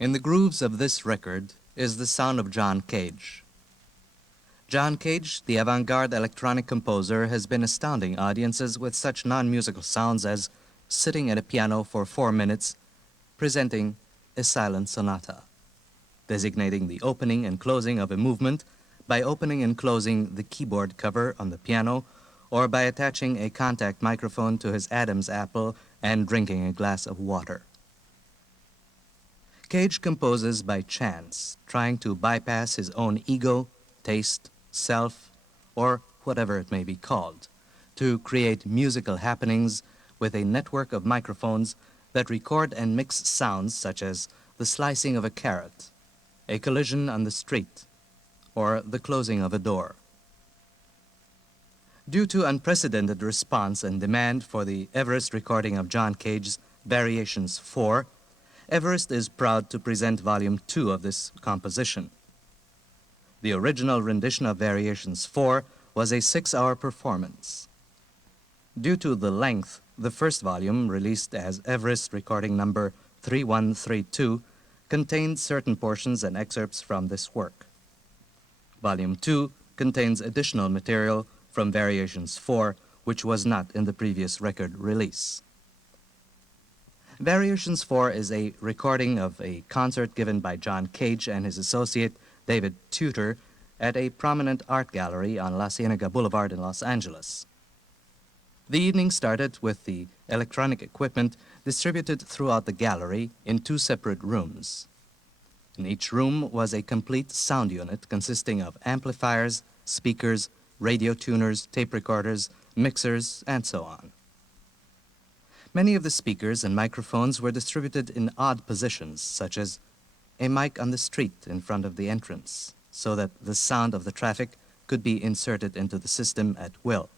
In the grooves of this record is the sound of John Cage. John Cage, the avant-garde electronic composer, has been astounding audiences with such non-musical sounds as sitting at a piano for 4 minutes, presenting a silent sonata, designating the opening and closing of a movement by opening and closing the keyboard cover on the piano, or by attaching a contact microphone to his Adam's apple and drinking a glass of water. Cage composes by chance, trying to bypass his own ego, taste, self, or whatever it may be called, to create musical happenings with a network of microphones that record and mix sounds such as the slicing of a carrot, a collision on the street, or the closing of a door. Due to unprecedented response and demand for the Everest recording of John Cage's Variations 4, Everest is proud to present Volume 2 of this composition. The original rendition of Variations 4 was a 6-hour performance. Due to the length, the first volume, released as Everest Recording Number 3132, contains certain portions and excerpts from this work. Volume 2 contains additional material from Variations 4, which was not in the previous record release. Variations 4 is a recording of a concert given by John Cage and his associate David Tudor at a prominent art gallery on La Cienega Boulevard in Los Angeles. The evening started with the electronic equipment distributed throughout the gallery in 2 separate rooms. In each room was a complete sound unit consisting of amplifiers, speakers, radio tuners, tape recorders, mixers, and so on. Many of the speakers and microphones were distributed in odd positions, such as a mic on the street in front of the entrance, so that the sound of the traffic could be inserted into the system at will.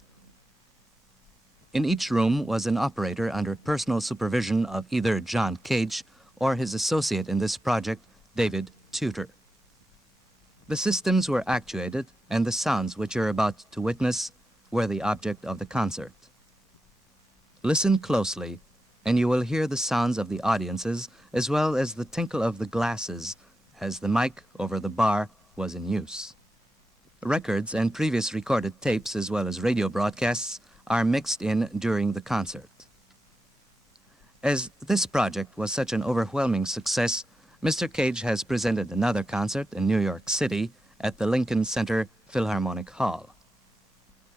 In each room was an operator under personal supervision of either John Cage or his associate in this project, David Tudor. The systems were actuated, and the sounds which you're about to witness were the object of the concert. Listen closely, and you will hear the sounds of the audiences as well as the tinkle of the glasses as the mic over the bar was in use. Records and previous recorded tapes as well as radio broadcasts are mixed in during the concert. As this project was such an overwhelming success, Mr. Cage has presented another concert in New York City at the Lincoln Center Philharmonic Hall.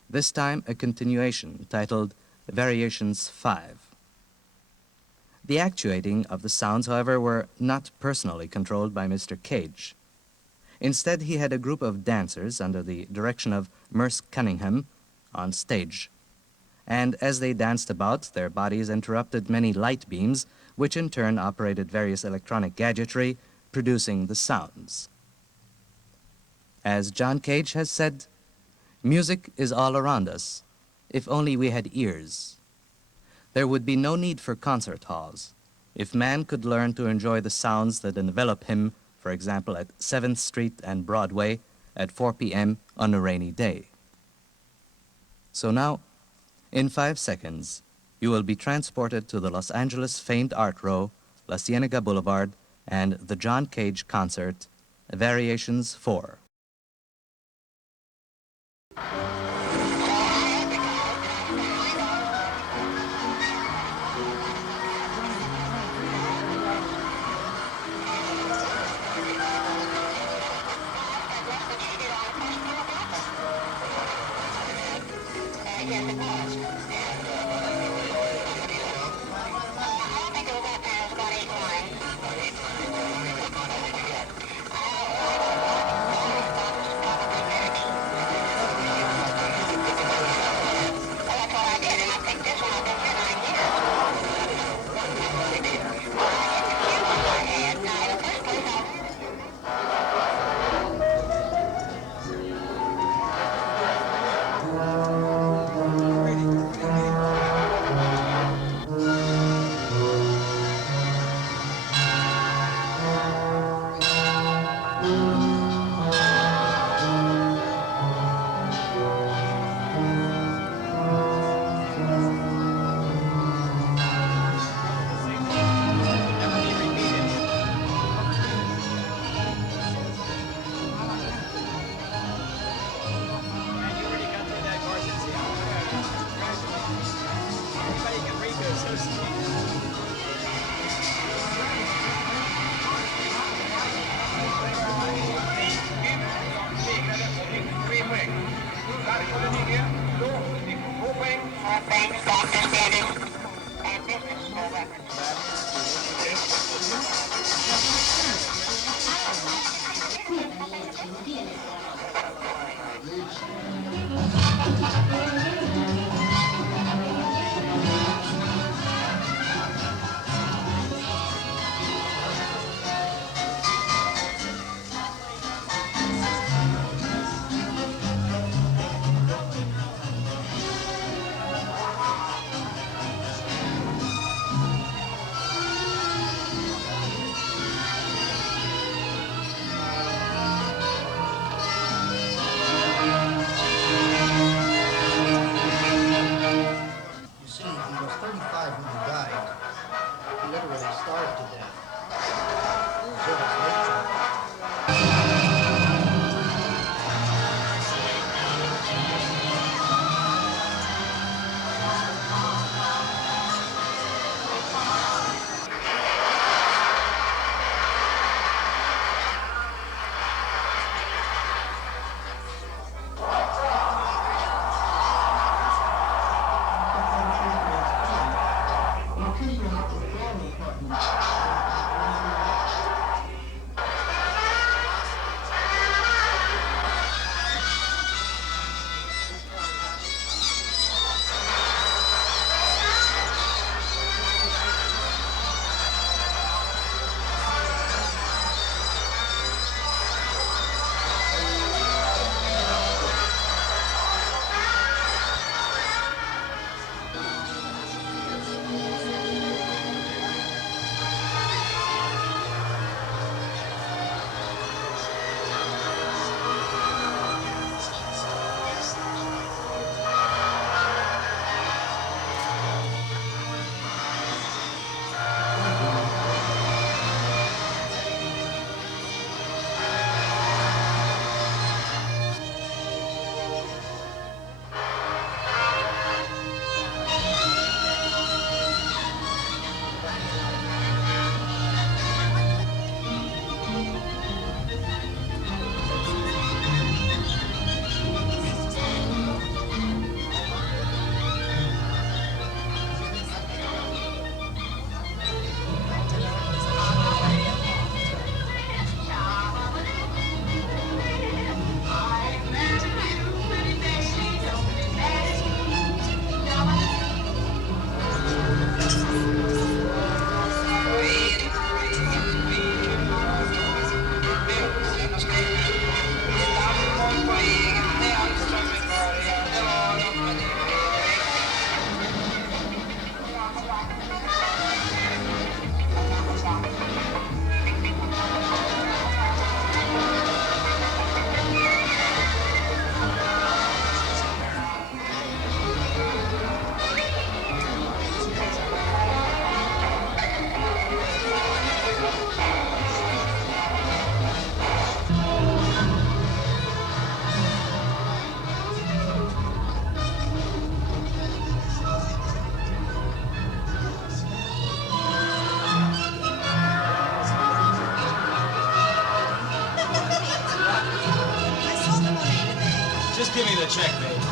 This time a continuation titled Variations 5. The actuating of the sounds, however, were not personally controlled by Mr. Cage. Instead, he had a group of dancers under the direction of Merce Cunningham on stage. And as they danced about, their bodies interrupted many light beams, which in turn operated various electronic gadgetry, producing the sounds. As John Cage has said, "Music is all around us. If only we had ears. There would be no need for concert halls if man could learn to enjoy the sounds that envelop him, for example, at 7th Street and Broadway at 4 p.m. on a rainy day." So now, in 5 seconds, you will be transported to the Los Angeles famed art row, La Cienega Boulevard, and the John Cage concert, Variations 4. give me the check, babe.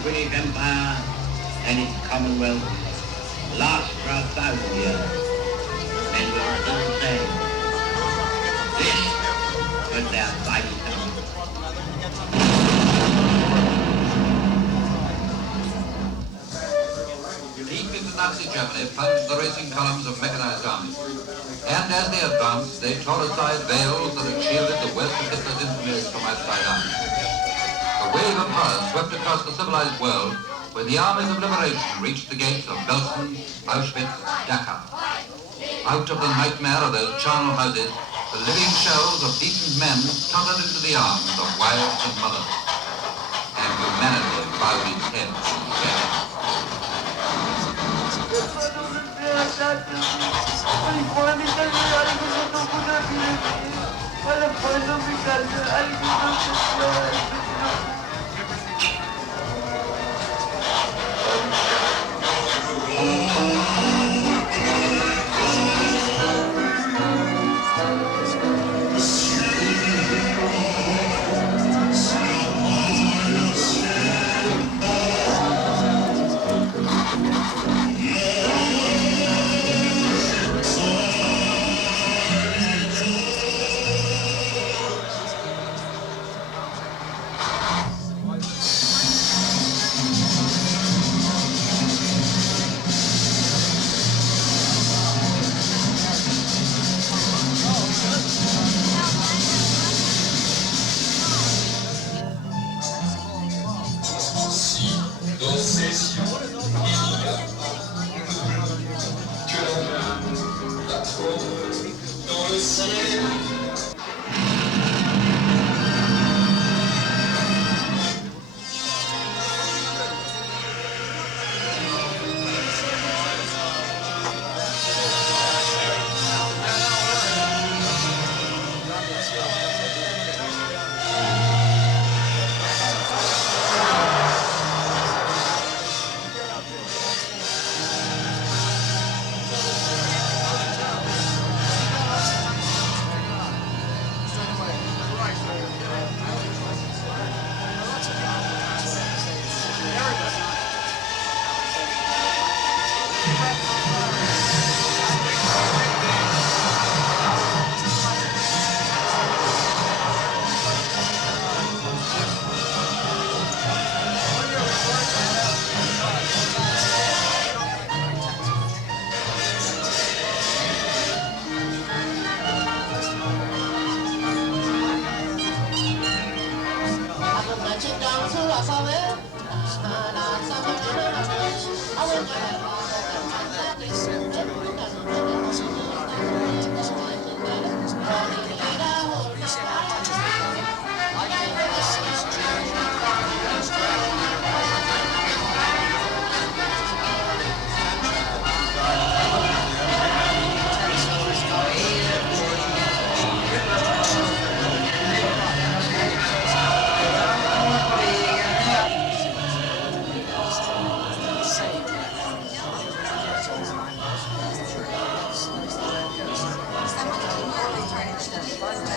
the British Empire and its Commonwealth last for 1,000 years. And we are still saying this was their vital element. Deep into Nazi Germany plunged the racing columns of mechanized armies. And as they advanced, they tore aside veils that had shielded the worst of Hitler's infamies from outside eyes. A wave of horror swept across the civilized world when the armies of liberation reached the gates of Belsen, Auschwitz, Dachau. Out of the nightmare of those charnel houses, the living shells of decent men tottered into the arms of wives and mothers. And humanity bowed its head in shame.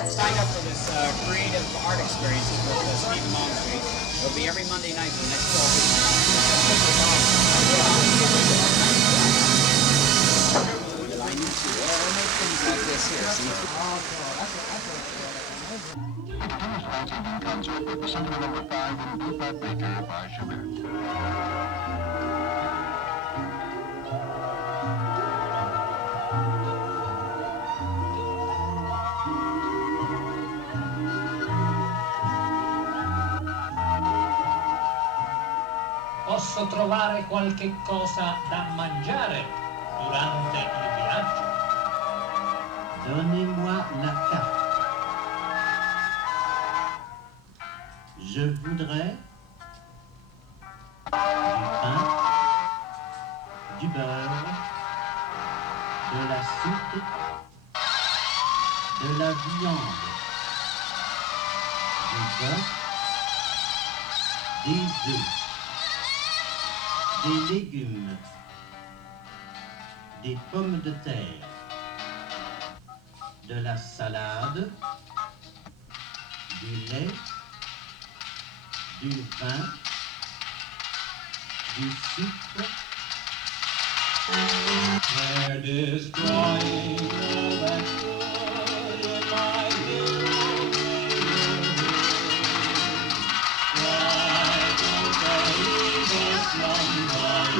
Sign up for this creative art experiences with Steve Malmsby. It'll be every Monday night for the next 12 weeks. I need to. Well, we'll make things like this here, see? Concert with the Symphony No. 5 in B-flat major by Schubert. Posso trovare qualche cosa da mangiare durante il viaggio? Donnez-moi la carte. Je voudrais du pain, du beurre, de la soupe, de la viande, du bœuf, des œufs, des légumes, des pommes de terre, de la salade, du lait, du vin, Musique. They're destroying all that's good in my little why don't they leave us alone?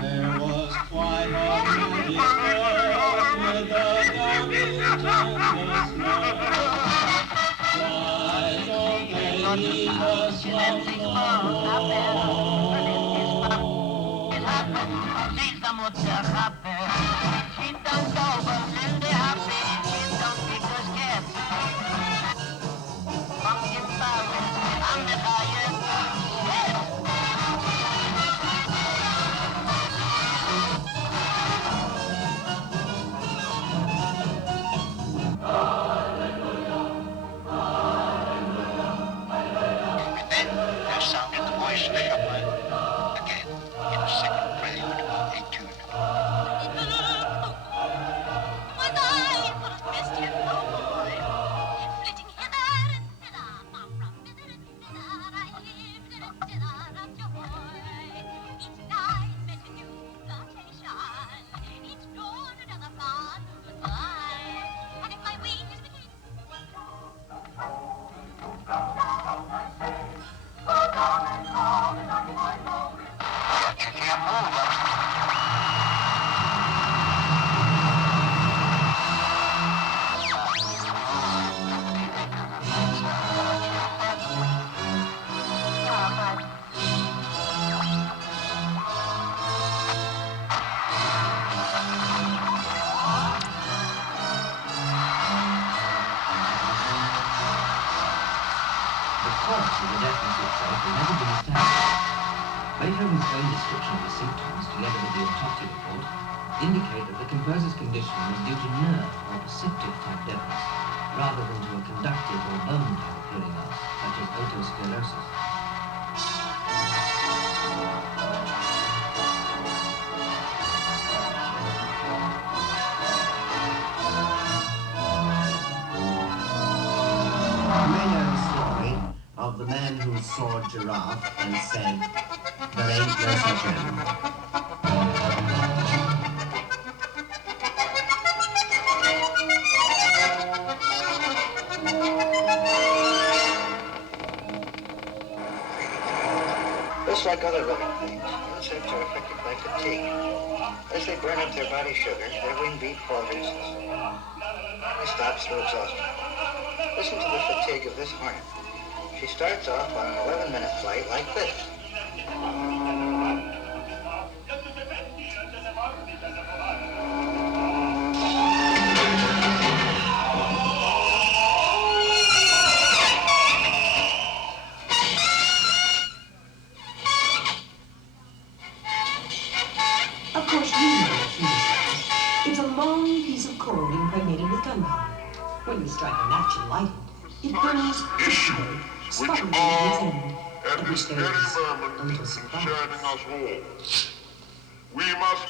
There was quite a pretty spell with the Darlingtons and snow. Why don't they leave us alone? Then there sounded the voice of Chopin again in a second prelude or etude. The quality of the deafness itself has never been established. Beethoven's own description of the symptoms, together with the autopsy report, indicate that the composer's condition was due to nerve or perceptive type deafness, rather than to a conductive or bone type hearing loss, such as otosclerosis. You may know the story of the man who saw a giraffe and said, "There ain't no such animal." Just like other living things, insects are affected by fatigue. As they burn up their body sugar, their wing beat falters. They stop through exhaustion. Listen to the fatigue of this hornet. She starts off on an 11-minute flight like this. Of course, you know what fuse is. It's a long piece of cord impregnated with gunpowder. When you strike a match and light it, it burns crisply, sputtering at its end, at which there is a little surprise. We must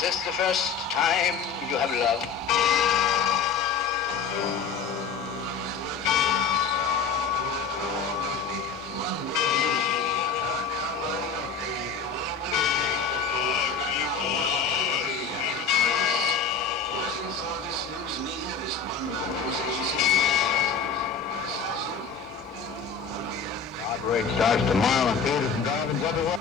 Is this the first time you have loved? Outbreak starts tomorrow in theaters and drive-ins everywhere.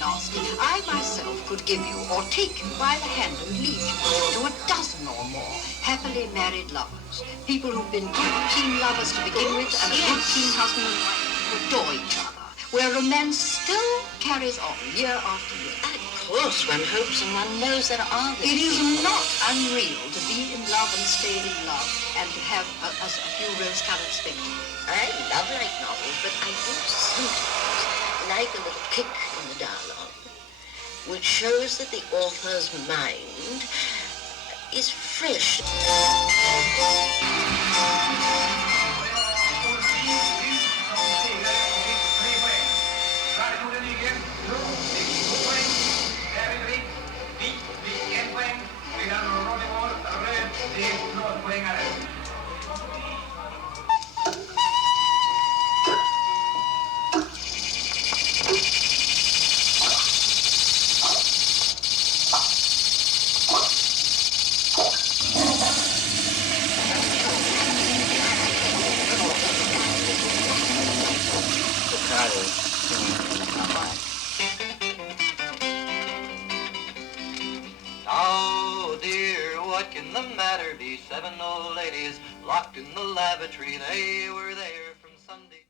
Nasty. I myself could give you or take you by the hand and lead you to a dozen or more happily married lovers. People who've been good teen lovers to begin with and a good teen husband and wife who adore each other, where romance still carries on year after year. Of course, one hopes and one knows there are these It is people. not unreal to be in love and stay in love and to have a few rose-colored spectacles. I love light novels, but I do sometimes like a little kick in the dialogue, which shows that the author's mind is fresh. Oh dear, what can the matter be? 7 old ladies locked in the lavatory. They were there from Sunday.